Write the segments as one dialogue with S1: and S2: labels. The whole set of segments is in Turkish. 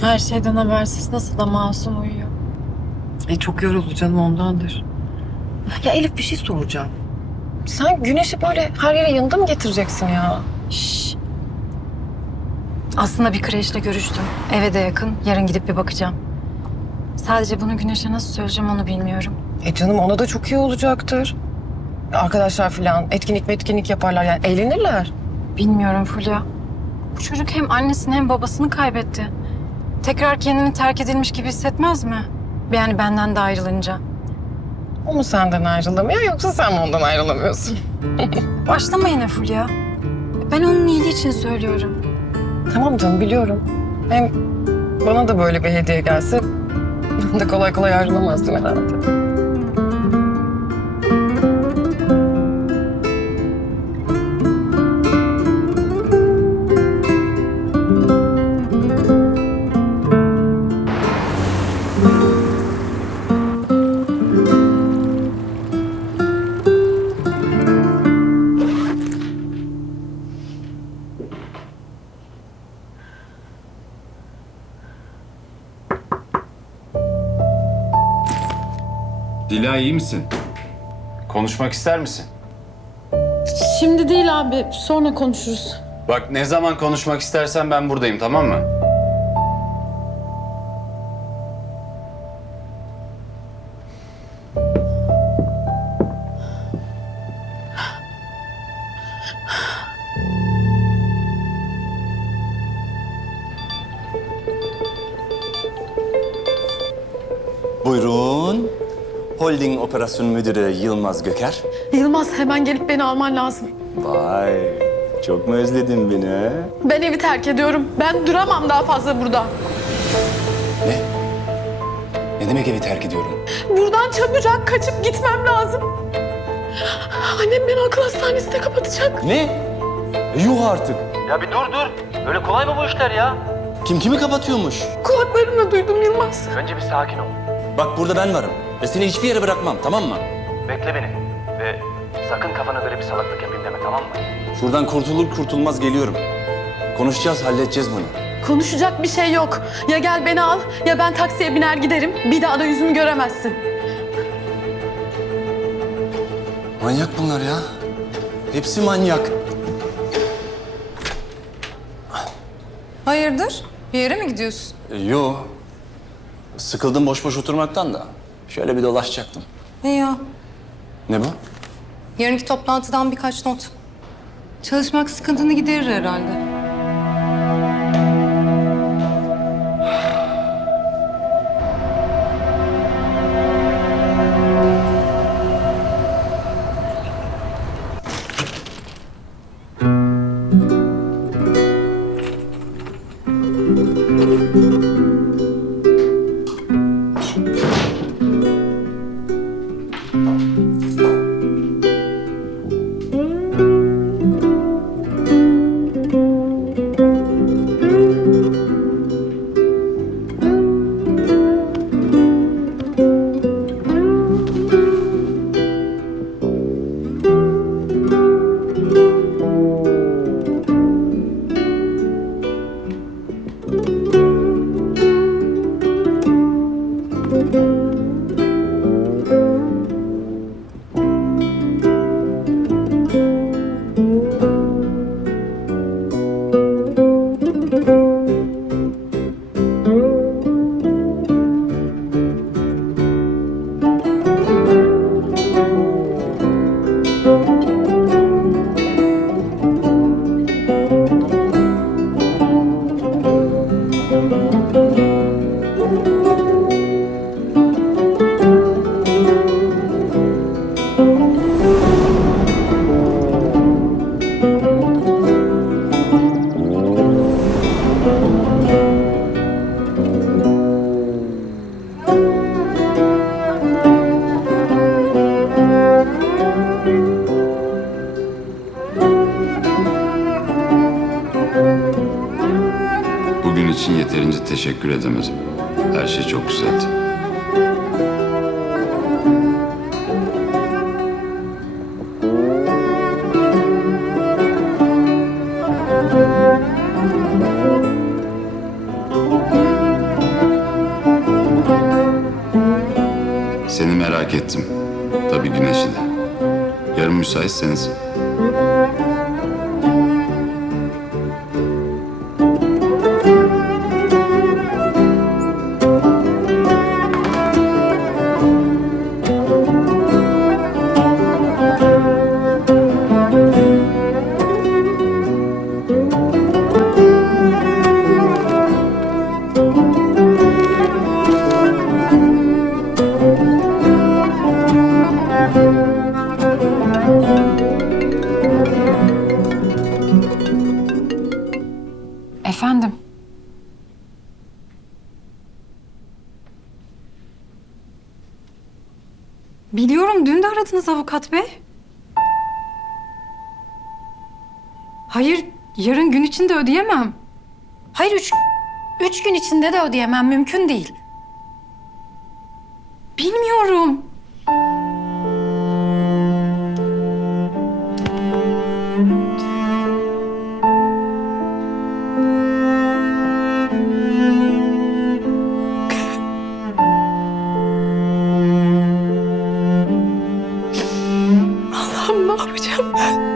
S1: Her şeyden habersiz nasıl da masum uyuyor.
S2: E çok yoruldu canım ondandır. Ya Elif bir şey soracağım. Sen güneşi böyle her yere yanında mı getireceksin ya?
S1: Şşş. Aslında bir kreşle görüştüm. Eve de yakın. Yarın gidip bir bakacağım. Sadece bunu Güneş'e nasıl söyleyeceğim onu bilmiyorum.
S2: E canım ona da çok iyi olacaktır. Arkadaşlar falan etkinlik metkinlik yaparlar yani eğlenirler.
S1: Bilmiyorum Fulya. Bu çocuk hem annesini hem babasını kaybetti. Tekrar kendini terk edilmiş gibi hissetmez mi? Yani benden de ayrılınca.
S2: O mu senden ayrılamıyor yoksa sen mi ondan ayrılamıyorsun?
S1: Başlama yine Fulya. Ben onun iyiliği için söylüyorum.
S2: Tamam canım biliyorum. Hem bana da böyle bir hediye gelse ben de kolay kolay ayrılamazdım herhalde.
S3: Dila iyi misin? Konuşmak ister misin?
S4: Şimdi değil abi, sonra konuşuruz.
S3: Bak ne zaman konuşmak istersen ben buradayım tamam mı?
S5: Holding Operasyon Müdürü Yılmaz Göker.
S4: Yılmaz hemen gelip beni alman lazım.
S5: Vay, çok mu özledin beni ha?
S4: Ben evi terk ediyorum. Ben duramam daha fazla burada.
S5: Ne? Ne demek evi terk ediyorum?
S4: Buradan çabucak kaçıp gitmem lazım. Annem beni akıl hastanesinde kapatacak.
S5: Ne? Yuh artık.
S6: Ya bir dur dur. Öyle kolay mı bu işler ya?
S5: Kim kimi kapatıyormuş?
S4: Kulaklarımla duydum Yılmaz.
S6: Önce bir sakin ol.
S5: Bak burada ben varım. Ve seni hiçbir yere bırakmam, tamam mı?
S6: Bekle beni. Ve sakın kafana göre bir salaklık yapayım deme tamam mı?
S5: Şuradan kurtulur kurtulmaz geliyorum. Konuşacağız, halledeceğiz bunu.
S4: Konuşacak bir şey yok. Ya gel beni al ya ben taksiye biner giderim. Bir daha da yüzümü göremezsin.
S5: Manyak bunlar ya. Hepsi manyak.
S7: Hayırdır? Bir yere mi gidiyorsun?
S5: E, yo. Sıkıldım boş boş oturmaktan da. Şöyle bir dolaşacaktım.
S7: Ne ya?
S5: Ne bu?
S7: Yarınki toplantıdan birkaç not. Çalışmak sıkıntını giderir herhalde.
S3: Yeterince teşekkür edemedim. Her şey çok güzeldi. Seni merak ettim. Tabii Güneş'i de. Yarın müsaitseniz
S1: Efendim? Biliyorum dün de aradınız avukat bey. Hayır, yarın gün içinde ödeyemem. Hayır, üç, üç gün içinde de ödeyemem. Mümkün değil. Bilmiyorum.
S4: Allah'ım ne yapacağım ben? Lütfen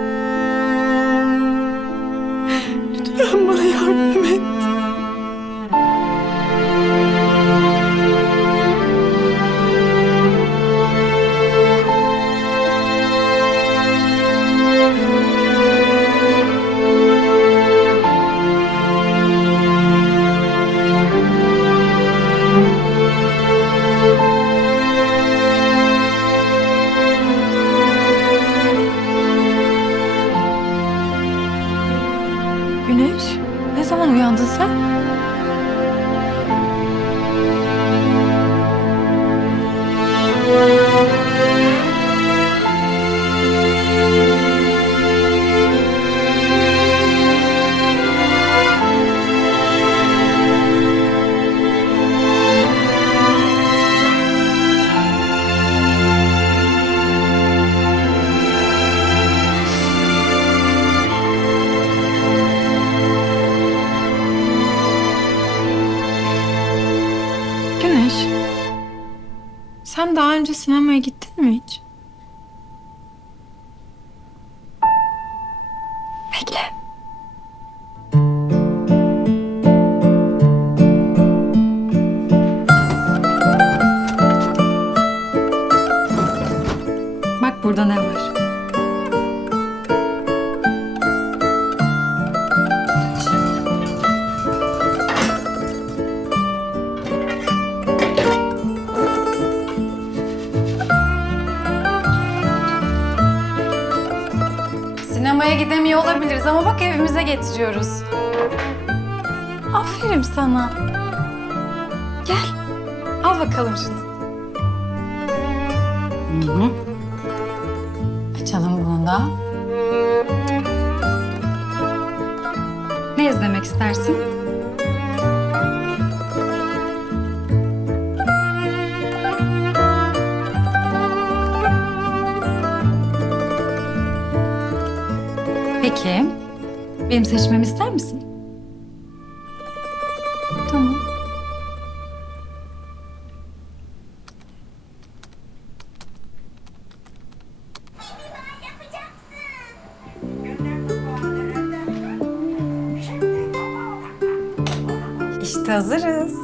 S1: sinemaya gittin mi hiç? Bekle. Olabiliriz ama bak evimize getiriyoruz. Aferin sana. Gel. Al bakalım şunu. Hı hı. Açalım bunu da. Ne izlemek istersin? Peki. Benim seçmemi ister misin? Tamam. İşte hazırız.